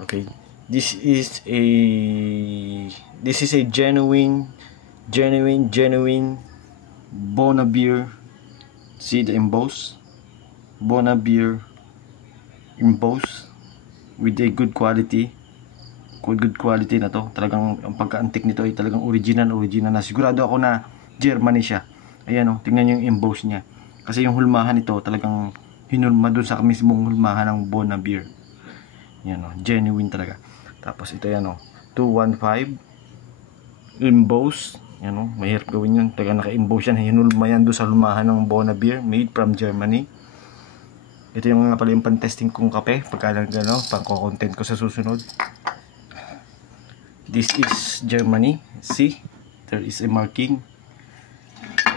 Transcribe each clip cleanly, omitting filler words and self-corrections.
Okay, this is a genuine Bona Beer. See the emboss, Bona Beer emboss with a good quality na to. Talagang ang pagka-antik nito ay talagang original na. Sigurado ako na Germany siya. Ayan o, tingnan nyo yung emboss niya. Kasi yung hulmahan nito talagang hinulma dun sa mismong hulmahan ng Bona Beer. Yan o, genuine talaga. Tapos ito yan o, 215 emboss. Yan o, mahirap gawin yun. Talagang naka-emboss yan, hinulma yan dun sa hulmahan ng Bona Beer, made from Germany. Ito yung nga pala yung pan-testing kong kape pagka pang-content ko sa susunod. This is Germany. See, there is a marking.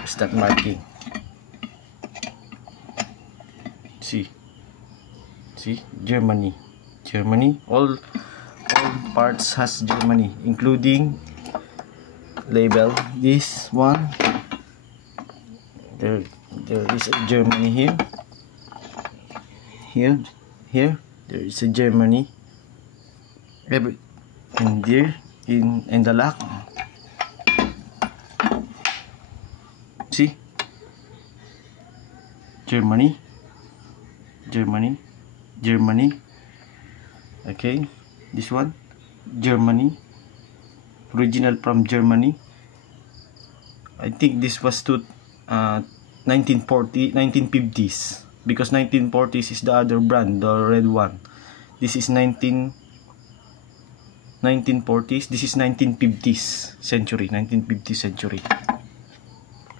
What's that marking? See, Germany. All parts has Germany, including label. This one, there is a Germany here. Here there is a Germany. And there in the lock. See, Germany. Okay, this one, Germany, original from Germany. I think this was to 1950s, because 1940s is the other brand, the red one. This is 1940s, this is 1950s century, 1950th century.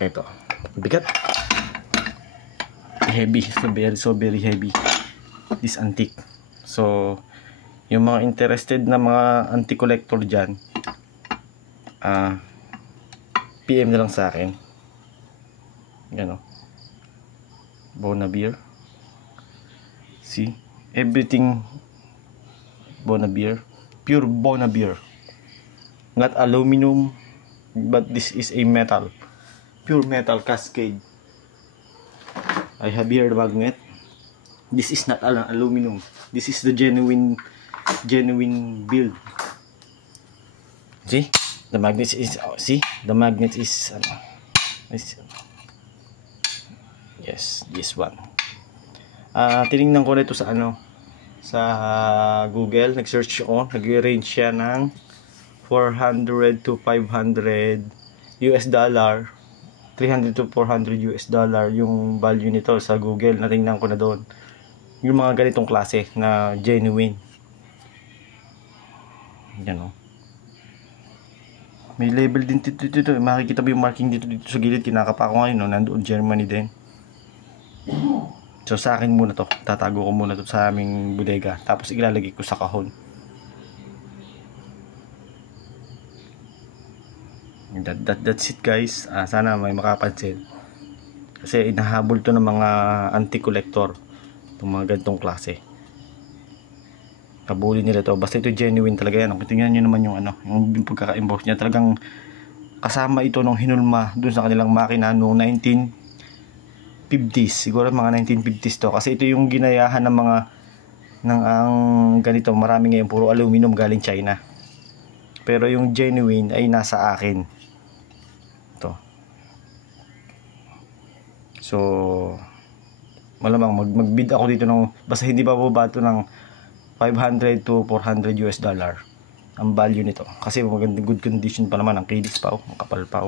Ito, bigat, heavy, so very heavy, this antique. So yung mga interested na mga antique collector dyan, PM na lang sa akin. Yan o, Bona Beer. See, everything Bona Beer, pure Bona Beer, not aluminum, but this is a metal, pure metal cascade. I have here the magnet. This is not aluminum, this is the genuine build. See, the magnet is, the magnet is yes, this one. Tinignan ko na ito sa sa Google, nag-search ako, nag-range siya ng 400 to 500 US dollar, 300 to 400 US dollar yung value nito sa Google. Natingnan ko na doon yung mga ganitong klase na genuine. Yan o, may label din dito. Makikita mo yung marking dito sa gilid. Kinakapa ko ngayon, nandoon Germany din. So sa akin muna to, tatago ko muna to sa aming bodega, tapos ilalagay ko sa kahon. That's it guys. Sana may makapansin, kasi inahabol to ng mga antique collector, itong mga ganitong klase. Kabuli nila to, basta ito genuine talaga yan. Tingnan nyo naman yung yung pagkaka-emboss niya, talagang kasama ito nung hinulma dun sa kanilang makina noong 1950s, siguro mga 1950s to, kasi ito yung ginayahan ng mga ang ganito. Marami ngayon puro aluminum galing China, pero yung genuine ay nasa akin to. So malamang magbid ako dito ng, basta hindi pa bababa ito ng 500 to 400 US dollar ang value nito, kasi magandang good condition pa naman, ang kilis pa ang kapal pa